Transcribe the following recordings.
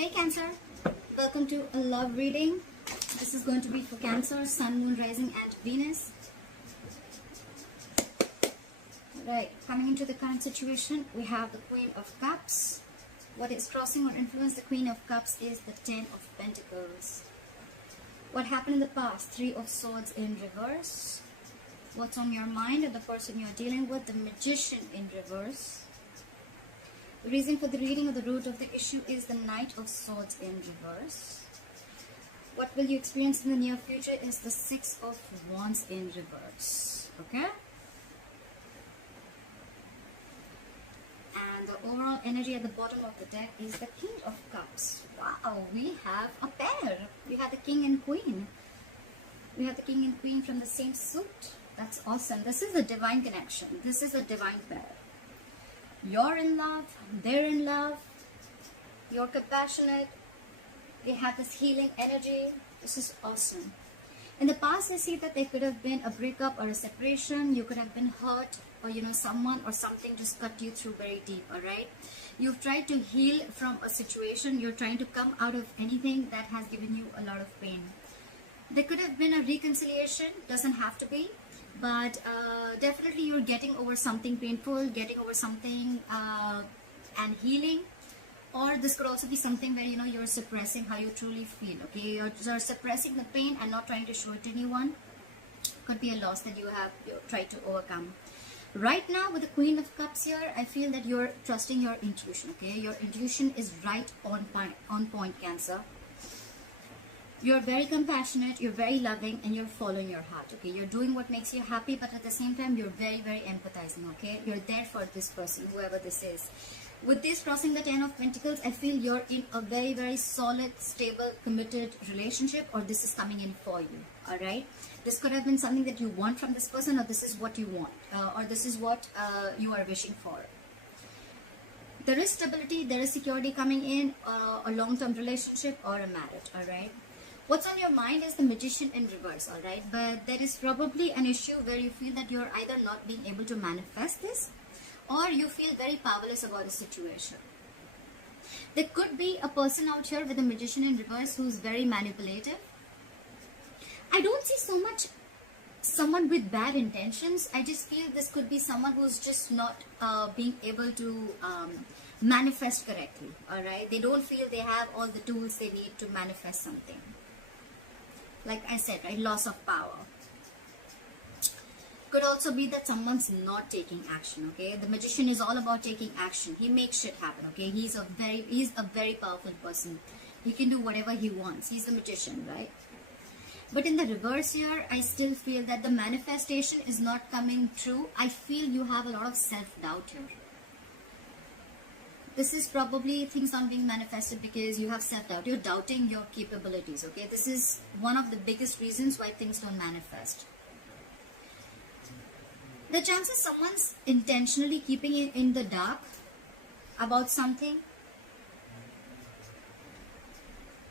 Hey Cancer, welcome to a love reading. This is going to be for Cancer, Sun, Moon, Rising and Venus. Right, coming into the current situation, we have the Queen of Cups. What is crossing or influence the Queen of Cups is the Ten of Pentacles. What happened in the past? Three of Swords in reverse. What's on your mind and the person you're dealing with? The Magician in reverse. The reason for the reading or the root of the issue is the Knight of Swords in reverse. What will you experience in the near future is the Six of Wands in reverse. Okay? And the overall energy at the bottom of the deck is the King of Cups. Wow, we have a pair. We have the King and Queen. We have the King and Queen from the same suit. That's awesome. This is a divine connection. This is a divine pair. You're in love, they're in love, you're compassionate, they have this healing energy. This is awesome. In the past, I see that there could have been a breakup or a separation. You could have been hurt, or someone or something just cut you through very deep. All right, you've tried to heal from a situation. You're trying to come out of anything that has given you a lot of pain. There could have been a reconciliation, doesn't have to be, but definitely you're getting over something painful, getting over something and healing. Or this could also be something where you're suppressing how you truly feel. Okay, you're suppressing the pain and not trying to show it to anyone. Could be a loss that you tried to overcome. Right now with the Queen of Cups here, I feel that you're trusting your intuition. Okay, your intuition is right on point, Cancer. You're very compassionate, you're very loving, and you're following your heart. Okay, you're doing what makes you happy, but at the same time you're very, very empathizing. Okay, you're there for this person, whoever this is. With this crossing the Ten of Pentacles, I feel you're in a very, very solid, stable, committed relationship, or this is coming in for you. All right, this could have been something that you want from this person, or this is what you want, or this is what you are wishing for. There is stability, there is security coming in, a long-term relationship or a marriage. All right. What's on your mind is the Magician in reverse, all right? But there is probably an issue where you feel that you're either not being able to manifest this, or you feel very powerless about a situation. There could be a person out here with a Magician in reverse who's very manipulative. I don't see so much someone with bad intentions. I just feel this could be someone who's just not being able to manifest correctly, all right? They don't feel they have all the tools they need to manifest something. Like I said, right, loss of power. Could also be that someone's not taking action. Okay, the Magician is all about taking action. He makes shit happen. Okay, he's a very powerful person. He can do whatever he wants. He's a magician, right? But in the reverse here, I still feel that the manifestation is not coming true. I feel you have a lot of self-doubt here. This is probably things not being manifested because you have self-doubt. You're doubting your capabilities, okay? This is one of the biggest reasons why things don't manifest. The chances someone's intentionally keeping it in the dark about something.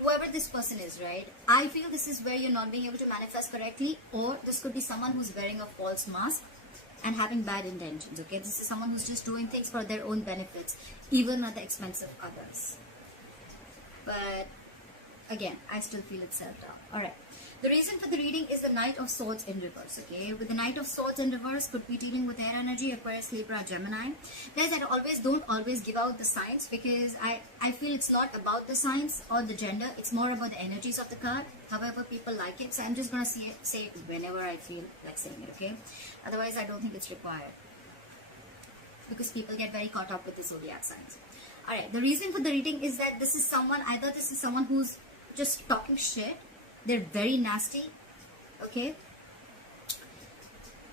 Whoever this person is, right? I feel this is where you're not being able to manifest correctly, or this could be someone who's wearing a false mask and having bad intentions. Okay, this is someone who's just doing things for their own benefits, even at the expense of others. But again, I still feel it's self-doubt. All right, the reason for the reading is the Knight of Swords in reverse. Okay, with the Knight of Swords in reverse, could be dealing with air energy, Aquarius, Libra, Gemini. Guys, I don't always give out the signs, because I feel it's not about the signs or the gender. It's more about the energies of the card, however people like it. So I'm just going to say it whenever I feel like saying it, okay? Otherwise, I don't think it's required, because people get very caught up with the zodiac signs. All right, the reason for the reading is that this is someone, either this is someone who's just talking shit, they're very nasty, okay?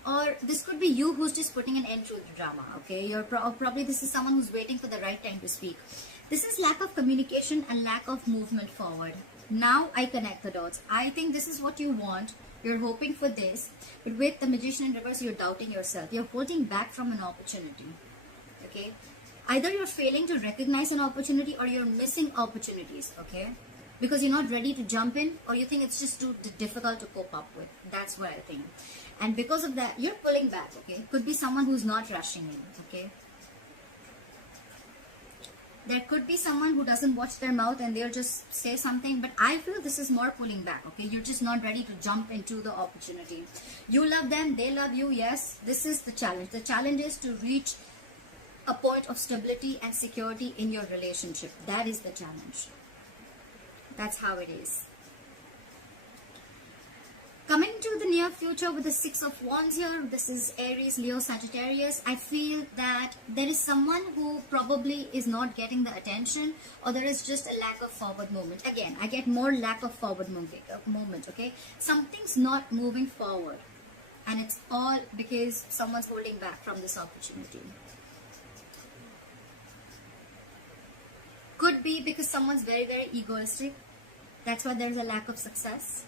Or this could be you who's just putting an end to the drama, okay? You're probably this is someone who's waiting for the right time to speak. This is lack of communication and lack of movement forward. Now I connect the dots. I think this is what you want. You're hoping for this, but with the Magician in reverse, you're doubting yourself. You're holding back from an opportunity, okay? Either you're failing to recognize an opportunity, or you're missing opportunities, okay? Because you're not ready to jump in, or you think it's just too difficult to cope up with. That's what I think. And because of that, you're pulling back, okay? Could be someone who's not rushing in, okay? There could be someone who doesn't watch their mouth and they'll just say something, but I feel this is more pulling back, okay? You're just not ready to jump into the opportunity. You love them, they love you, yes. This is the challenge. The challenge is to reach a point of stability and security in your relationship. That is the challenge. That's how it is. Coming to the near future with the Six of Wands here, this is Aries, Leo, Sagittarius. I feel that there is someone who probably is not getting the attention, or there is just a lack of forward movement. Again, I get more lack of forward movement, okay? Something's not moving forward, and it's all because someone's holding back from this opportunity. Could be because someone's very, very egoistic. That's why there's a lack of success.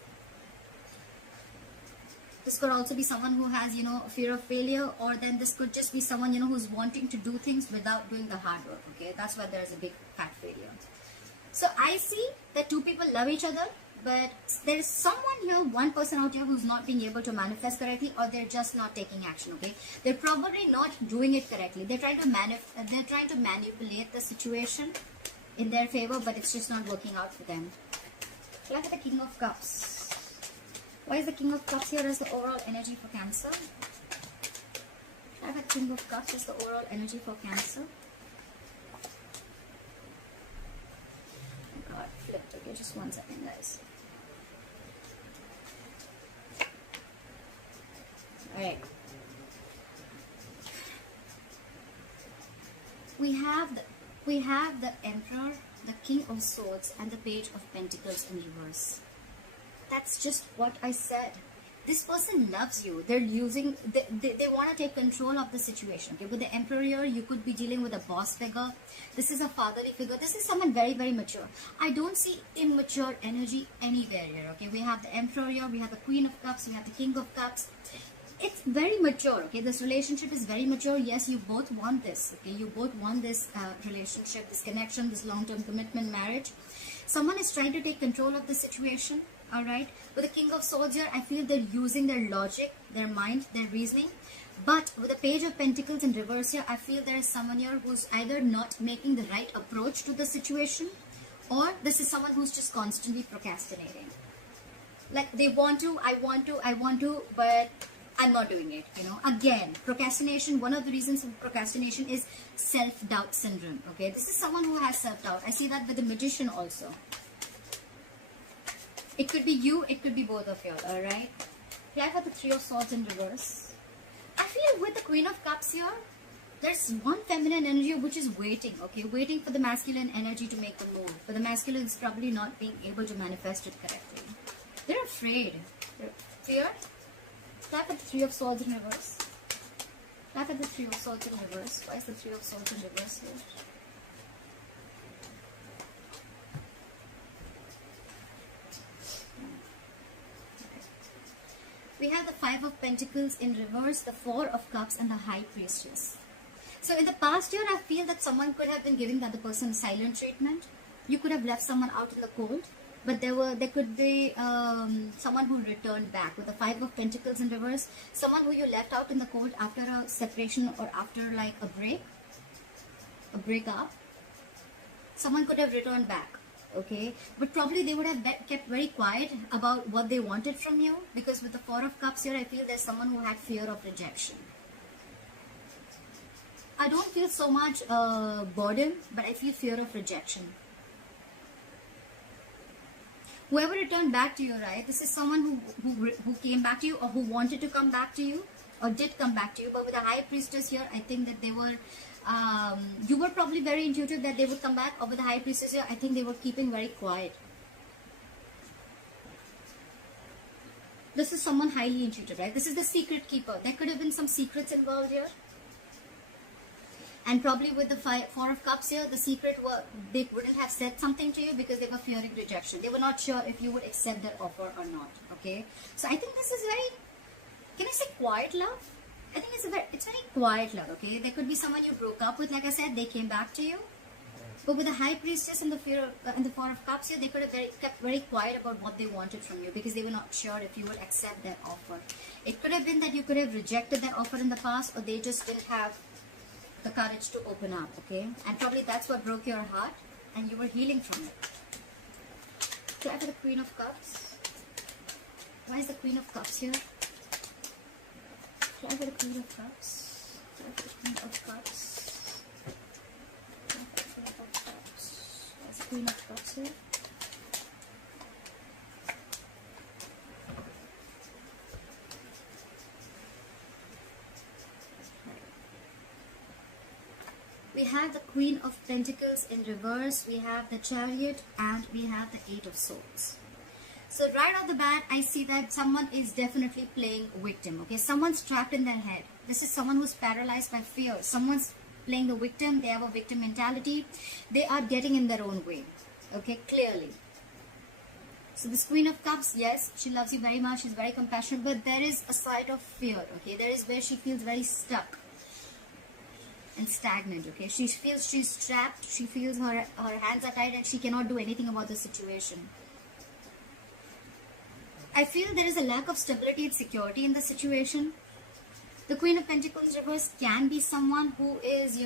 This could also be someone who has, you know, a fear of failure, or then this could just be someone, you know, who's wanting to do things without doing the hard work, okay? That's why there's a big fat failure. So I see that two people love each other, but there's someone here, one person out here who's not being able to manifest correctly, or they're just not taking action, okay? They're probably not doing it correctly. They're trying to manipulate the situation in their favor, but it's just not working out for them. Look at the King of Cups. Why is the King of Cups here as the overall energy for Cancer? I have a King of Cups as the overall energy for Cancer. Oh God, flipped. Okay, just 1 second, guys. Alright. We have the Emperor, the King of Swords, and the Page of Pentacles in reverse. That's just what I said. This person loves you. They're using, they want to take control of the situation. Okay, with the Emperor here, you could be dealing with a boss figure. This is a fatherly figure. This is someone very, very mature. I don't see immature energy anywhere here. Okay, we have the Emperor here, we have the Queen of Cups, we have the King of Cups. It's very mature. Okay, this relationship is very mature. Yes, you both want this. Okay, you both want this relationship, this connection, this long-term commitment, marriage. Someone is trying to take control of the situation. Alright, with the King of Swords here, I feel they're using their logic, their mind, their reasoning. But with the Page of Pentacles in reverse here, I feel there is someone here who's either not making the right approach to the situation, or this is someone who's just constantly procrastinating. Like they want to, I want to, but I'm not doing it, you know. Again, procrastination, one of the reasons for procrastination is self-doubt syndrome, okay. This is someone who has self-doubt. I see that with the Magician also. It could be you, it could be both of you, alright? Here I have the Three of Swords in reverse. I feel with the Queen of Cups here, there's one feminine energy which is waiting, okay? Waiting for the masculine energy to make the move. But the masculine is probably not being able to manifest it correctly. They're afraid. They're feared. Look at the Three of Swords in reverse. Look at the Three of Swords in reverse. Why is the Three of Swords in reverse here? We have the Five of Pentacles in reverse, the Four of Cups, and the High Priestess. So in the past year, I feel that someone could have been giving the other person silent treatment. You could have left someone out in the cold, but there could be someone who returned back with the Five of Pentacles in reverse. Someone who you left out in the cold after a separation or after like a breakup. Someone could have returned back. Okay, but probably they would have kept very quiet about what they wanted from you, because with the Four of Cups here, I feel there's someone who had fear of rejection. I don't feel so much boredom, but I feel fear of rejection. Whoever returned back to you, right, this is someone who came back to you, or who wanted to come back to you, or did come back to you. But with the High Priestess here, I think that they were you were probably very intuitive that they would come back, or with the High Priestess here, I think they were keeping very quiet. This is someone highly intuitive, right? This is the secret keeper. There could have been some secrets involved here. And probably with the Four of Cups here, the secret were, they wouldn't have said something to you because they were fearing rejection. They were not sure if you would accept their offer or not, okay? So I think this is very, can I say quiet love? I think it's very quiet love, okay? There could be someone you broke up with, like I said, they came back to you. But with the High Priestess and the Four of Cups here, they could have kept very quiet about what they wanted from you, because they were not sure if you would accept that offer. It could have been that you could have rejected that offer in the past, or they just didn't have the courage to open up, okay? And probably that's what broke your heart and you were healing from it. Try for the Queen of Cups. Why is the Queen of Cups here? Try for the Queen of Cups. Try for the Queen of Cups. Try for the Queen of Cups. Why is the Queen of Cups here? We have the Queen of Pentacles in reverse, we have the Chariot, and we have the Eight of Swords. So right off the bat, I see that someone is definitely playing victim, okay? Someone's trapped in their head. This is someone who's paralyzed by fear. Someone's playing the victim. They have a victim mentality. They are getting in their own way, okay? Clearly. So this Queen of Cups, yes, she loves you very much. She's very compassionate, but there is a side of fear, okay? There is where she feels very stuck and stagnant, okay? She feels she's trapped. She feels her hands are tied and she cannot do anything about the situation. I feel there is a lack of stability and security in the situation. The Queen of Pentacles reverse can be someone who is,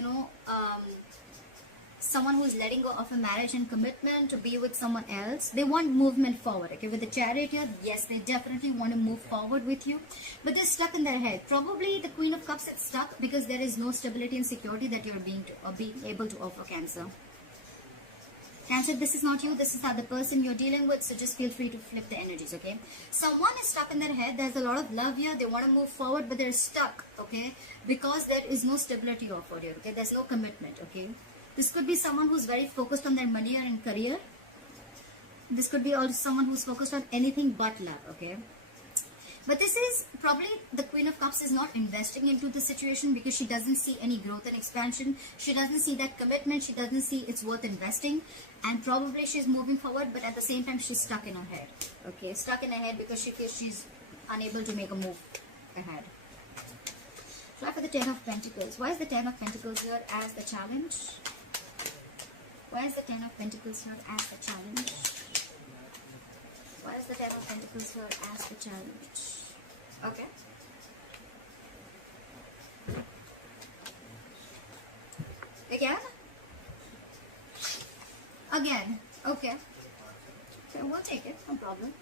someone who is letting go of a marriage and commitment to be with someone else. They want movement forward, okay? With the Chariot here, yes, they definitely want to move forward with you, but they're stuck in their head. Probably the Queen of Cups is stuck because there is no stability and security that you're being able to offer, Cancer. Cancer, this is not you, this is not the person you're dealing with, so just feel free to flip the energies, okay? Someone is stuck in their head. There's a lot of love here. They want to move forward, but they're stuck, okay? Because there is no stability offered here, okay? There's no commitment, okay? This could be someone who's very focused on their money and career. This could be also someone who's focused on anything but love, okay? But this is probably the Queen of Cups is not investing into the situation because she doesn't see any growth and expansion. She doesn't see that commitment. She doesn't see it's worth investing. And probably she's moving forward, but at the same time, she's stuck in her head. Okay, stuck in her head because she feels she's unable to make a move ahead. Try for the Ten of Pentacles. Why is the Ten of Pentacles here as the challenge? Why is the Ten of Pentacles here as the challenge? Why is the Ten of Pentacles here as the challenge? Okay. Again? Again. Okay. Okay, we'll take it. No problem.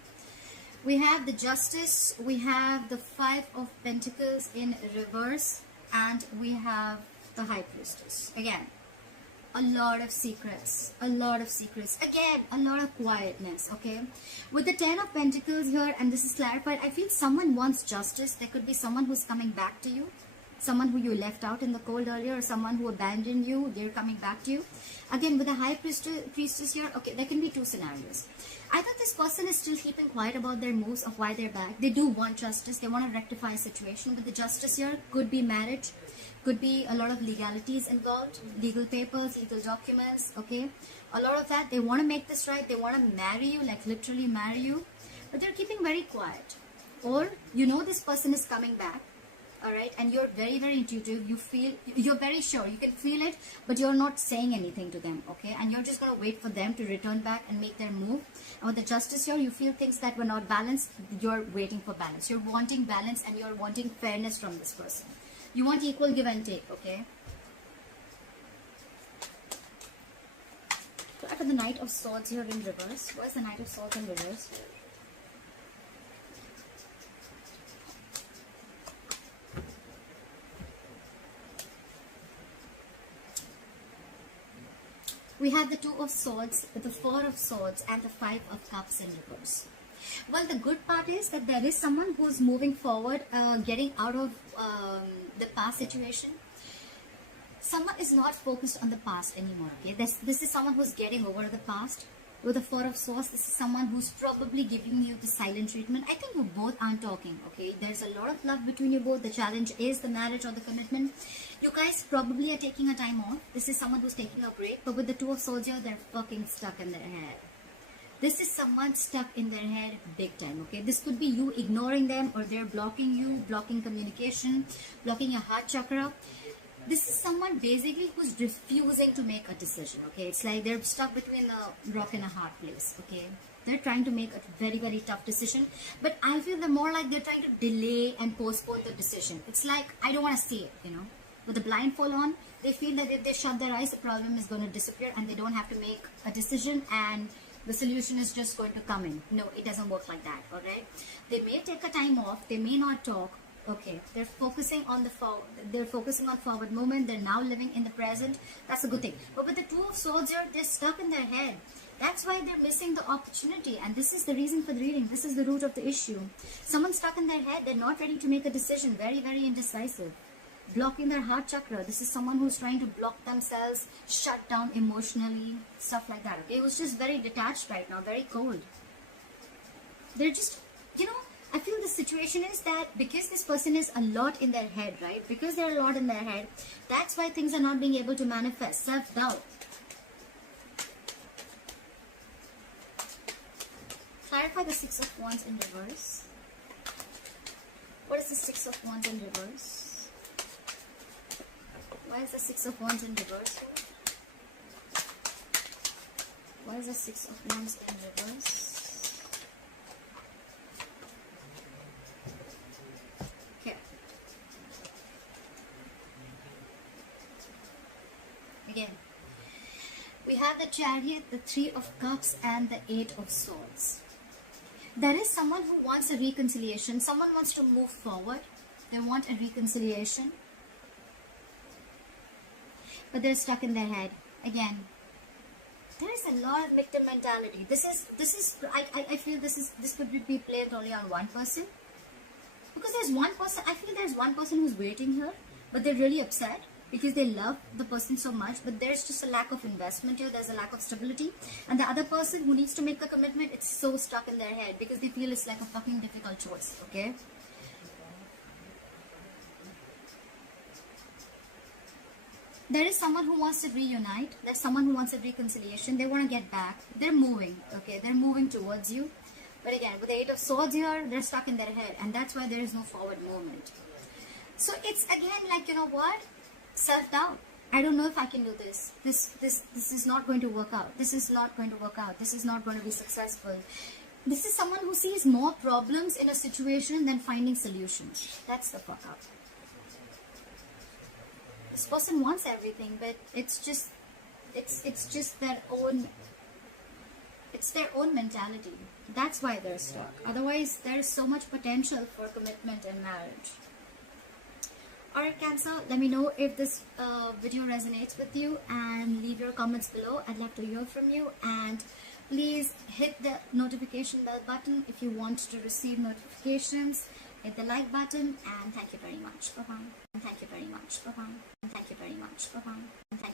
We have the Justice. We have the Five of Pentacles in reverse. And we have the High Priestess. Again. A lot of secrets, again, a lot of quietness, okay? With the Ten of Pentacles here, and this is clarified, I feel someone wants justice. There could be someone who's coming back to you, someone who you left out in the cold earlier, or someone who abandoned you, they're coming back to you. Again, with the High Priestess here, okay, there can be two scenarios. Either this person is still keeping quiet about their moves of why they're back. They do want justice. They want to rectify a situation. With the Justice here, could be marriage. Could be a lot of legalities involved, legal papers, legal documents, okay? A lot of that, they want to make this right, they want to marry you, like literally marry you, but they're keeping very quiet. Or, this person is coming back, alright, and you're very, very intuitive, you feel, you're very sure, you can feel it, but you're not saying anything to them, okay? And you're just going to wait for them to return back and make their move. And with the Justice here, you feel things that were not balanced, you're waiting for balance. You're wanting balance and you're wanting fairness from this person. You want equal give and take, okay? So after the Knight of Swords here in reverse. Why is the Knight of Swords in reverse? We have the Two of Swords, the Four of Swords, and the Five of Cups in reverse. Well, the good part is that there is someone who's moving forward, getting out of the past situation. Someone is not focused on the past anymore, okay? This is someone who's getting over the past. With the Four of Swords, this is someone who's probably giving you the silent treatment. I think you both aren't talking, okay? There's a lot of love between you both. The challenge is the marriage or the commitment. You guys probably are taking a time off. This is someone who's taking a break. But with the Two of Swords here, they're fucking stuck in their head. This is someone stuck in their head big time, okay? This could be you ignoring them, or they're blocking you, blocking communication, blocking your heart chakra. This is someone basically who's refusing to make a decision, okay? It's like they're stuck between a rock and a hard place, okay? They're trying to make a very, very tough decision. But I feel they're more like they're trying to delay and postpone the decision. It's like, I don't want to see it, With the blindfold on, They feel that if they shut their eyes, the problem is going to disappear and they don't have to make a decision and the solution is just going to come in. No, it doesn't work like that, alright? They may take a time off, they may not talk, okay? They're focusing on forward movement, they're now living in the present. That's a good thing. But with the Two of Swords here, they're stuck in their head. That's why they're missing the opportunity, and this is the reason for the reading. This is the root of the issue. Someone's stuck in their head, they're not ready to make a decision, very, very indecisive. Blocking their heart chakra. This is someone who's trying to block themselves, shut down emotionally, stuff like that. Okay, it was just very detached right now, very cold. They're just, you know, I feel the situation is that because this person is a lot in their head, right? Because they're a lot in their head, that's why things are not being able to manifest. Self-doubt. Clarify the Six of Wands in reverse. What is the Six of Wands in reverse? Why is the Six of Wands in reverse here? Why is the Six of Wands in reverse? Okay. Again, we have the Chariot, the Three of Cups, and the Eight of Swords. There is someone who wants a reconciliation. Someone wants to move forward. They want a reconciliation. But they're stuck in their head. Again, there is a lot of victim mentality. I feel this could be played only on one person. Because there's one person, I feel there's one person who's waiting here, but they're really upset because they love the person so much, but there's just a lack of investment here, there's a lack of stability. And the other person who needs to make the commitment, it's so stuck in their head because they feel it's like a fucking difficult choice, okay? There is someone who wants to reunite, there's someone who wants a reconciliation, they want to get back, they're moving, okay? They're moving towards you. But again, with the Eight of Swords here, they're stuck in their head, and that's why there is no forward movement. So it's again like, you know what? Self-doubt. I don't know if I can do this. This is not going to work out. This is not going to work out. This is not going to be successful. This is someone who sees more problems in a situation than finding solutions. That's the fuck up. This person wants everything, but it's just their own. It's their own mentality. That's why they're stuck. Otherwise, there is so much potential for commitment and marriage. Alright, Cancer, let me know if this video resonates with you and leave your comments below. I'd love to hear from you, and please hit the notification bell button if you want to receive notifications. Hit the like button, and thank you very much. Bye-bye. And thank you very much. Bye-bye. And thank you very much. Bye-bye. And thank